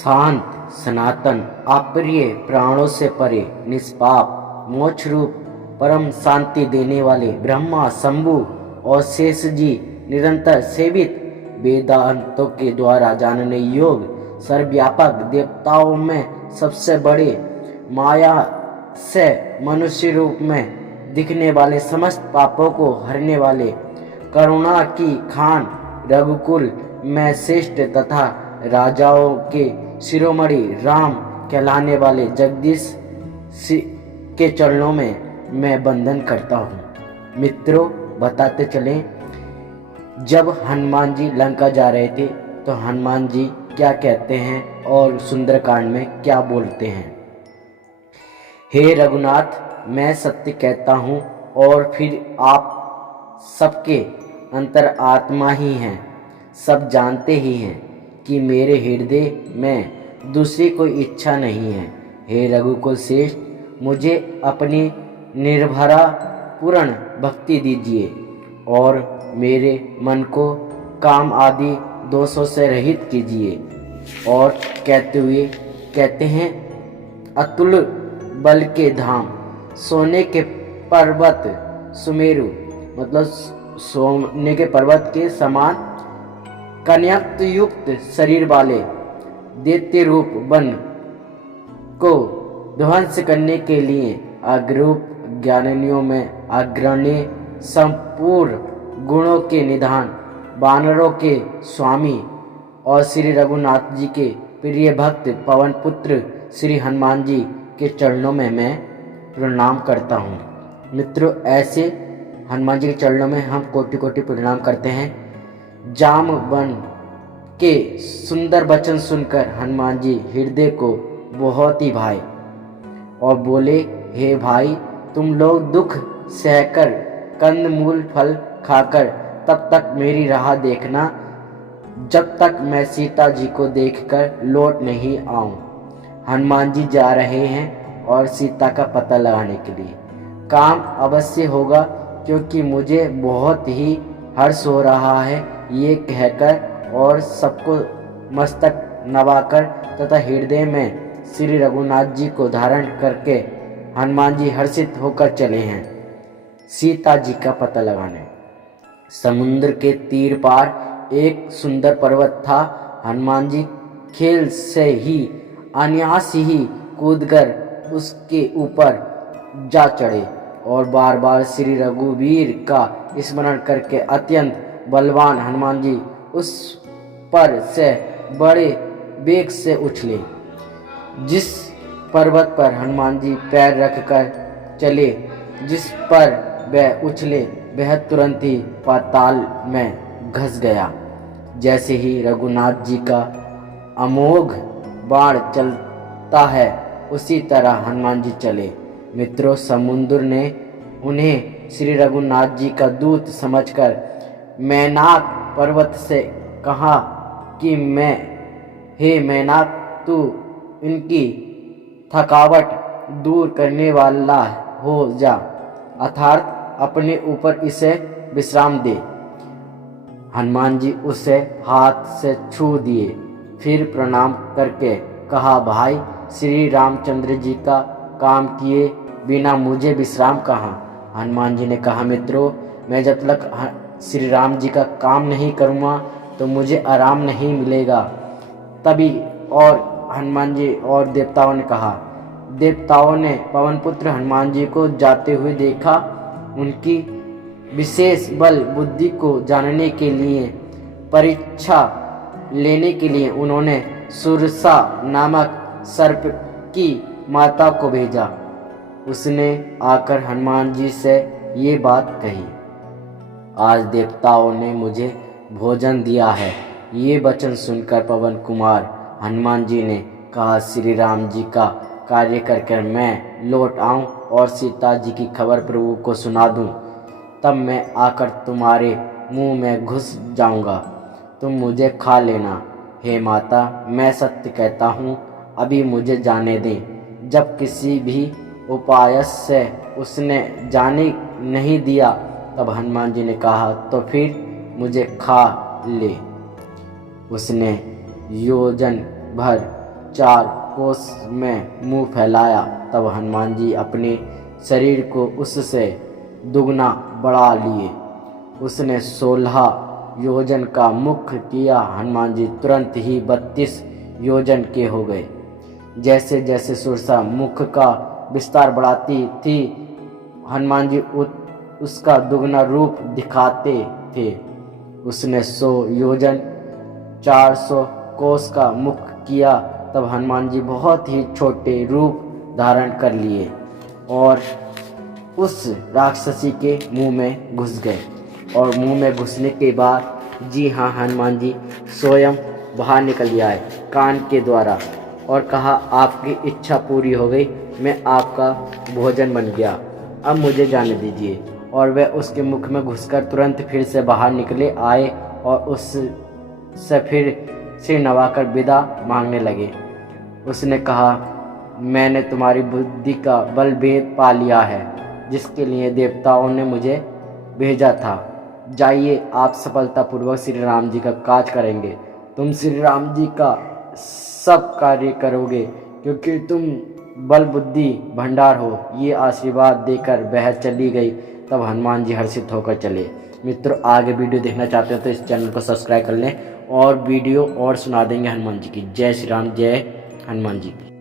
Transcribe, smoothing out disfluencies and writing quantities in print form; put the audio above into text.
शांत, सनातन, अप्रिय, प्राणों से परे, निष्पाप, मोक्ष रूप परम शांति देने वाले ब्रह्मा, शंभु और शेष जी निरंतर सेवित, वेदांतों के द्वारा जानने योग्य, सर्वव्यापक, देवताओं में सबसे बड़े, माया से मनुष्य रूप में दिखने वाले, समस्त पापों को हरने वाले, करुणा की खान, रघुकुल में श्रेष्ठ तथा राजाओं के शिरोमणि राम कहलाने वाले जगदीश के चरणों में मैं वंदन करता हूँ। मित्रों, बताते चलें, जब हनुमान जी लंका जा रहे थे तो हनुमान जी क्या कहते हैं और सुंदरकांड में क्या बोलते हैं। हे रघुनाथ, मैं सत्य कहता हूँ और फिर आप सबके अंतर आत्मा ही हैं, सब जानते ही हैं कि मेरे हृदय में दूसरी कोई इच्छा नहीं है। हे रघुकुल श्रेष्ठ, मुझे अपनी निर्भरा पूर्ण भक्ति दीजिए और मेरे मन को काम आदि दोषों से रहित कीजिए। और कहते हैं, अतुल बल के धाम, सोने के पर्वत सुमेरु, मतलब सोने के पर्वत के समान कन्याक्त युक्त शरीर वाले दैत्य रूप वन को ध्वंस करने के लिए अग्रूप ज्ञानियों में अग्रणी, संपूर्ण गुणों के निधान, वानरों के स्वामी और श्री रघुनाथ जी के प्रिय भक्त पवन पुत्र श्री हनुमान जी के चरणों में मैं प्रणाम करता हूँ। मित्रों, ऐसे हनुमान जी के चरणों में हम कोटि कोटि प्रणाम करते हैं। जामवन के सुंदर वचन सुनकर हनुमान जी हृदय को बहुत ही भाए और बोले, हे भाई, तुम लोग दुख सहकर, कंद मूल फल खाकर तब तक मेरी राह देखना जब तक मैं सीता जी को देखकर लौट नहीं आऊं। हनुमान जी जा रहे हैं और सीता का पता लगाने के लिए। काम अवश्य होगा क्योंकि मुझे बहुत ही हर्ष हो रहा है, ये कहकर और सबको मस्तक नवाकर तथा हृदय में श्री रघुनाथ जी को धारण करके हनुमान जी हर्षित होकर चले हैं सीता जी का पता लगाने। समुद्र के तीर पार एक सुंदर पर्वत था। हनुमान जी खेल से ही अनायास ही कूदकर उसके ऊपर जा चढ़े और बार बार श्री रघुवीर का स्मरण करके अत्यंत बलवान हनुमान जी उस पर से बड़े वेग से उछले। जिस पर्वत पर हनुमान जी पैर रखकर चले, जिस पर वह उछले, वह तुरंत ही पाताल में घस गया। जैसे ही रघुनाथ जी का अमोघ बाण चलता है, उसी तरह हनुमान जी चले। मित्रों, समुद्र ने उन्हें श्री रघुनाथ जी का दूत समझकर मैनाक पर्वत से कहा कि हे मैनाक, तू इनकी थकावट दूर करने वाला हो जा, अर्थात अपने ऊपर इसे विश्राम दे। हनुमान जी उसे हाथ से छू दिए, फिर प्रणाम करके कहा, भाई, श्री रामचंद्र जी का काम किए बिना मुझे विश्राम कहाँ। हनुमान जी ने कहा, मित्रों, मैं जब तक श्री राम जी का काम नहीं करूँगा तो मुझे आराम नहीं मिलेगा। तभी और हनुमान जी और देवताओं ने कहा, देवताओं ने पवन पुत्र हनुमान जी को जाते हुए देखा। उनकी विशेष बल बुद्धि को जानने के लिए, परीक्षा लेने के लिए उन्होंने सुरसा नामक सर्प की माता को भेजा। उसने आकर हनुमान जी से ये बात कही, आज देवताओं ने मुझे भोजन दिया है। ये वचन सुनकर पवन कुमार हनुमान जी ने कहा, श्री राम जी का कार्य करके मैं लौट आऊं और सीता जी की खबर प्रभु को सुना दूं, तब मैं आकर तुम्हारे मुंह में घुस जाऊंगा, तुम मुझे खा लेना। हे माता, मैं सत्य कहता हूँ, अभी मुझे जाने दें। जब किसी भी उपाय से उसने जाने नहीं दिया, तब हनुमान जी ने कहा, तो फिर मुझे खा ले। उसने योजन भर 4 कोस में मुंह फैलाया, तब हनुमान जी अपने शरीर को उससे दुगना बढ़ा लिए। उसने 16 योजन का मुख किया। हनुमान जी तुरंत ही 32 योजन के हो गए। जैसे जैसे सुरसा मुख का विस्तार बढ़ाती थी, हनुमान जी उसका दुगना रूप दिखाते थे। उसने 100 योजन 400 कोस का मुख किया, तब हनुमान जी बहुत ही छोटे रूप धारण कर लिए और उस राक्षसी के मुंह में घुस गए। और मुंह में घुसने के बाद जी हाँ, हनुमान जी स्वयं बाहर निकल आए कान के द्वारा और कहा, आपकी इच्छा पूरी हो गई, मैं आपका भोजन बन गया, अब मुझे जाने दीजिए। और वह उसके मुख में घुसकर तुरंत फिर से बाहर निकले आए और उससे फिर सिर नवाकर विदा मांगने लगे। उसने कहा, मैंने तुम्हारी बुद्धि का बल भेद पा लिया है, जिसके लिए देवताओं ने मुझे भेजा था। जाइए, आप सफलतापूर्वक श्री राम जी का काज करेंगे। तुम श्री राम जी का सब कार्य करोगे, क्योंकि तुम बल बुद्धि भंडार हो। ये आशीर्वाद देकर वह चली गई। तब हनुमान जी हर्षित होकर चले। मित्रों, आगे वीडियो देखना चाहते हो तो इस चैनल को सब्सक्राइब कर लें और वीडियो और सुना देंगे हनुमान जी की। जय श्री राम, जय हनुमान जी की।